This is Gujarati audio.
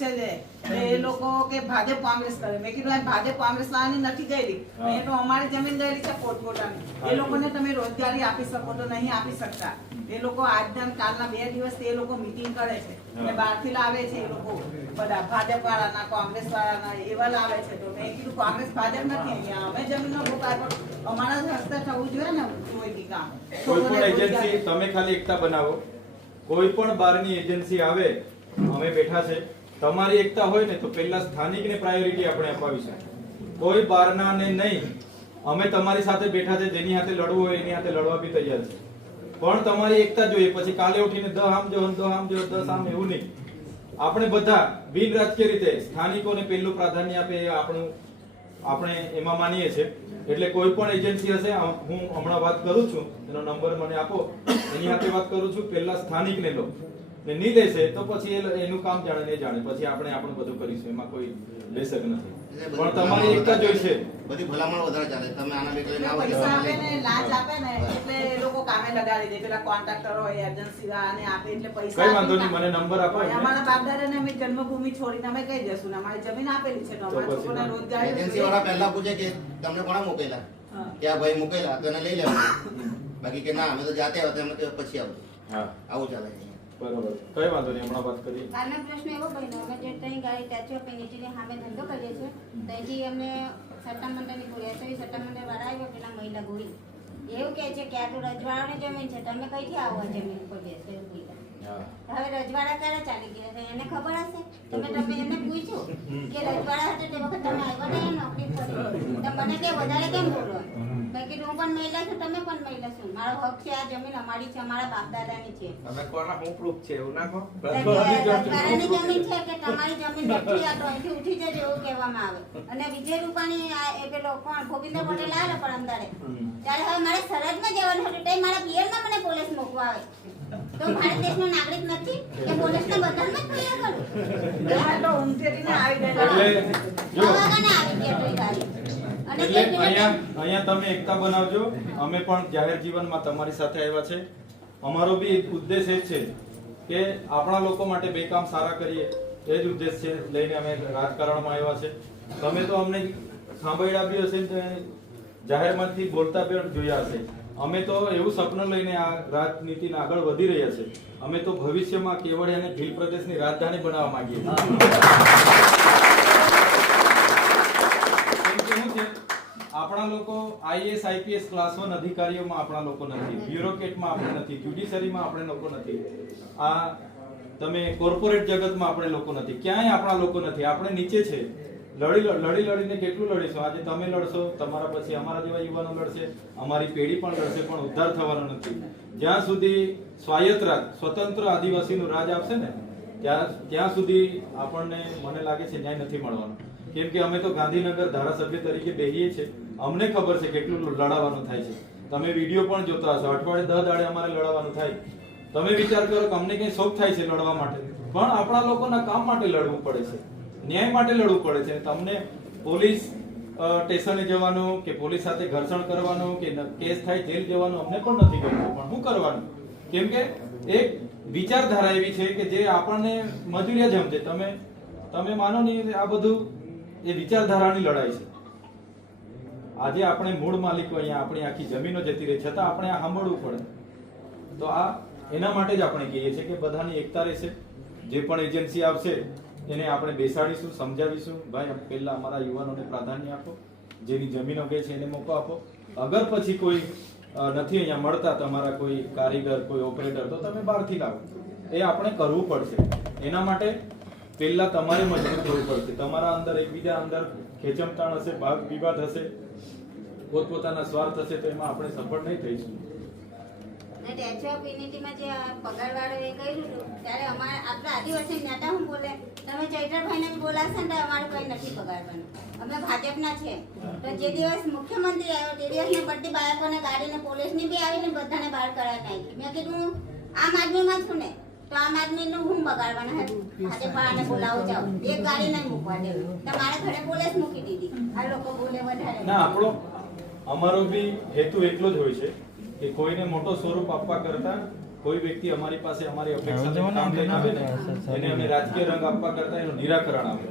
પૂછે છે એ લોકો કે ભાજપ કોંગ્રેસ કરે. મેં કીધું ભાજપ કોંગ્રેસ વાળાની નથી ગયેલી, એ તો અમારી જમીન ગયેલી છે પોતપોતાની. એ લોકોને તમે રોજગારી આપી શકો તો નહીં આપી શકતા. એ લોકો આજના કાલના 2 દિવસથી એ લોકો મીટિંગ કરે છે અને બહારથી લાવે છે. એ લોકો બધા ભાજપ વાળાના કોંગ્રેસ વાળાના એવા લાવે છે. તો મેં કીધું કોંગ્રેસ ભાજપ નથી અહીંયા, અમે જમીનનો ભોગ આપ્યો, અમારા જ હસ્તે થવું જોઈએ ને કોઈ બી કામ. કોઈ પણ એજન્સી તમે ખાલી એકતા બનાવો, કોઈ પણ બહારની એજન્સી આવે, અમે બેઠા છે, તમારી એકતા હોય ને તો પહેલા સ્થાનિકને પ્રાયોરિટી આપણે અપાવીશું, કોઈ બહારનાને નહીં. અમે તમારી સાથે બેઠા છે, જેની સાથે લડવું હોય એની સાથે લડવા બી તૈયાર છે, પણ તમારી એકતા જોઈએ. પછી કાલે ઉઠીને દ આમ જો એવું નહીં. આપણે બધા બિન રાજકીય રીતે સ્થાનિકોને પહેલું પ્રાધાન્ય આપે એ આપણે એમાં માનીએ છીએ. એટલે કોઈ પણ એજન્સી હશે, હું હમણાં વાત કરું છું, એનો નંબર મને આપો, એની સાથે વાત કરું છું. પહેલા સ્થાનિકને લો, ને નહીં લેશે તો પછી એનું કામ જાણે નહીં જાણે, પછી આપણે આપણું બધું કરીશું, એમાં કોઈ બેસક નથી. પણ તમારી એકતા જોઈશે. બધી ભલામણ વધારે ચાલે. તમે આના લીધે ના પૈસા આપે ને લાંચ આપે ને એટલે એ લોકો કામે લગાડી દે. પેલા કોન્ટ્રાક્ટર હોય એજન્સી વાળાને આપે એટલે પૈસા. કઈ વાંધો નહીં, મને નંબર આપો. અમારા બાપ દાદાને અમે જન્મભૂમિ છોડીને અમે કઈ જશું ને અમારી જમીન આપેલી છે તો અમારા છોકરાને રોજગારી. એજન્સી વાળા પહેલા પૂછે કે તમને કોણે મોકલેલા, કે આ ભાઈ મોકલેલા તો એને લઈ લેવાનું. બાકી કે ના અમે તો જાતે આવતા, અમે તો પછી આવતું. હા, આવું ચાલે છે. બરોબર, કઈ વાંધો નહીં, હમણાં વાત કરીએ. કાલનો પ્રશ્ન એવો બન્યો, અમે જે ત્યાં ગાડી સ્ટેચ્યુ ઓફ યુનિટીની સામે ધંધો કરીએ છીએ, ત્યાંથી અમને સટ્ટામંડળની ગોળી તો એ સટ્ટામંડળ વાળા આવ્યો પેલા મહિલા ગોળી એવું કહે છે કે આ તો રજવાડાની જમીન છે, તમે કઈથી આવો આ જમીન ઉપર બેસો એવું કીધું. હવે રજવાડા ક્યારે ચાલી ગયા છે એને ખબર હશે. તમે એને પૂછ્યું કે રજવાડા હતો તે વખત તમે આવ્યા ને નોકરી પર, તો મને કે વધારે કેમ બોલો. મેં કીધું હું પણ મહિલા છું, તમે પણ મહિલા છો, મારો હક છે, આ જમીન અમારી છે, અમારા બાપ દાદાની છે. તમે કોના હું પ્રૂફ છે એવું ના કહો. રજવાડાની જમીન છે કે તમારી જમીન નથી, આ તો અહીંથી ઉઠી જજો એવું કહેવામાં આવે. અને વિજય રૂપાણી એ પેલો કોણ ભૂપેન્દ્ર પટેલ આવે પણ અંધારે ત્યારે હવે મારે સરહદમાં જવાનું હતું, તો મારા પિયરમાં મને પોલીસ મૂકવા આવે. તો ભારત દેશનો નાગરિક નથી કે પોલીસને બધાને ક્લિયર કરું. તો ઊંઘેરીને આવી એટલે જો આવાગાને આવી ગયા તો એ ગાડી. અને એટલે અહીંયા તમે એકતા બનાવજો. અમે પણ જાહેર જીવનમાં તમારી સાથે આવ્યા છે. અમારો બી એક ઉદ્દેશ એ છે કે આપણા લોકો માટે બે કામ સારા કરીએ, એ જ ઉદ્દેશ છે લઈને અમે રાજકારણમાં આવ્યા છે. તમે તો અમને સાંભળ્યા બી હશે, જાહેરમાંથી બોલતા પણ જોયા હશે. અમે તો એવું સપનું લઈને આ રાજનીતિને આગળ વધી રહ્યા છે. અમે તો ભવિષ્યમાં કેવડિયાને ભીલ પ્રદેશની રાજધાની બનાવવા માંગીએ છીએ. આપણા લોકો આઈએસ આઈપીએસ ક્લાસ 1 અધિકારીઓમાં આપણા લોકો નથી, બ્યુરોક્રેટમાં આપણે નથી, જ્યુડિશરીમાં આપણે લોકો નથી, આ તમે કોર્પોરેટ જગતમાં આપણે લોકો નથી, ક્યાંય આપણા લોકો નથી. આપણે નીચે છે. લડીને કેટલું લડીશું? આજે તમે લડશો, તમારા પછી અમારા જેવા યુવાનો લડશે, અમારી પેઢી પણ લડશે, પણ ઉદ્ધાર થવાનો નથી. જ્યાં સુધી સ્વાયત્ત રાજ, સ્વતંત્ર આદિવાસીનું રાજ આવશે ને ત્યાં સુધી આપણને મને લાગે છે ન્યાય નથી મળવાનો. કેમ કે અમે તો ગાંધીનગર ધારાસભ્ય તરીકે બેહીએ છીએ, અમને ખબર છે કેટલું લડાવવાનું થાય છે. તમે વિડીયો પણ જોતા હશો, અઠવાડિયે 10 દાડે અમારે લડાવવાનું થાય. તમે વિચાર કરો કે અમને કઈ શોખ થાય છે લડવા માટે, પણ આપણા લોકોના કામ માટે લડવું પડે છે, ન્યાય માટે લડવું પડે છે. તમને પોલીસ સ્ટેશને જવાનું કે પોલીસ સાથે ઘર્ષણ કરવાનું કે કેસ થાય જેલ જવાનું અમને પણ નથી ગમતું, પણ શું કરવાનું? કેમ કે એક વિચારધારા એવી છે કે જે આપણને મજૂરિયા જમ છે. તમે માનો નહીં, આ બધું એ વિચારધારાની લડાઈ છે. આજે આપણે મૂળ માલિકો, અહીંયા આપણી આખી જમીનો જતી રહી, છતાં આપણે આ સાંભળવું પડે. તો આ એના માટે જ આપણે કહીએ છીએ કે બધાની એકતા રહેશે. જે પણ એજન્સી આવશે એને આપણે બેસાડીશું, સમજાવીશું, ભાઈ પહેલા અમારા યુવાનોને પ્રાધાન્ય આપો, જેની જમીનો ગઈ છે એને મોકો આપો. અગર પછી કોઈ નથી અહીંયા મળતા તમારા કોઈ કારીગર, કોઈ ઓપરેટર, તો તમે બહારથી લાવો. એ આપણે કરવું પડશે. એના માટે પહેલા તમારે મજબૂત થવું પડશે. તમારા અંદર એકબીજા અંદર ખેંચમતાણ હશે, ભાગ વિવાદ હશે, પોતપોતાના સ્વાર્થ હશે, તો એમાં આપણે સફળ નહીં થઈશું. સ્ટેચ્યુ ઓફ યુનિટીમાં જે પગારવાળો એ કર્યું હતું ત્યારે અમારા આપણા આદિવાસી નેતા હું બોલે તમે ચૈતરભાઈને બોલાવશો ને અમારું કંઈ નથી પગારવાનું, અમે ભાજપના છે. તો જે દિવસ મુખ્યમંત્રી આવ્યો તે દિવસને બધી બાળકોને ગાડીને પોલીસની બી આવીને બધાને બહાર કરાવી નાખી. મેં કીધું આમ આદમીમાં છું ને, તો આમ આદમીનું હું બગાડવાના હતું? ભાજપ વાળાને બોલાવો જાઓ, એક ગાડી નહીં મૂકવા દેવું. તમારા ઘરે પોલીસ મૂકી દીધી. આ લોકો બોલે વધારે ના, અમારો બી હેતુ એટલો જ હોય છે કે કોઈને મોટો સ્વરૂપ આપવા કરતા કોઈ વ્યક્તિ અમારી પાસે અમારી અપેક્ષા કામ લઈને આવે ને એને અમે રાજકીય રંગ આપવા કરતા એનું નિરાકરણ આપો.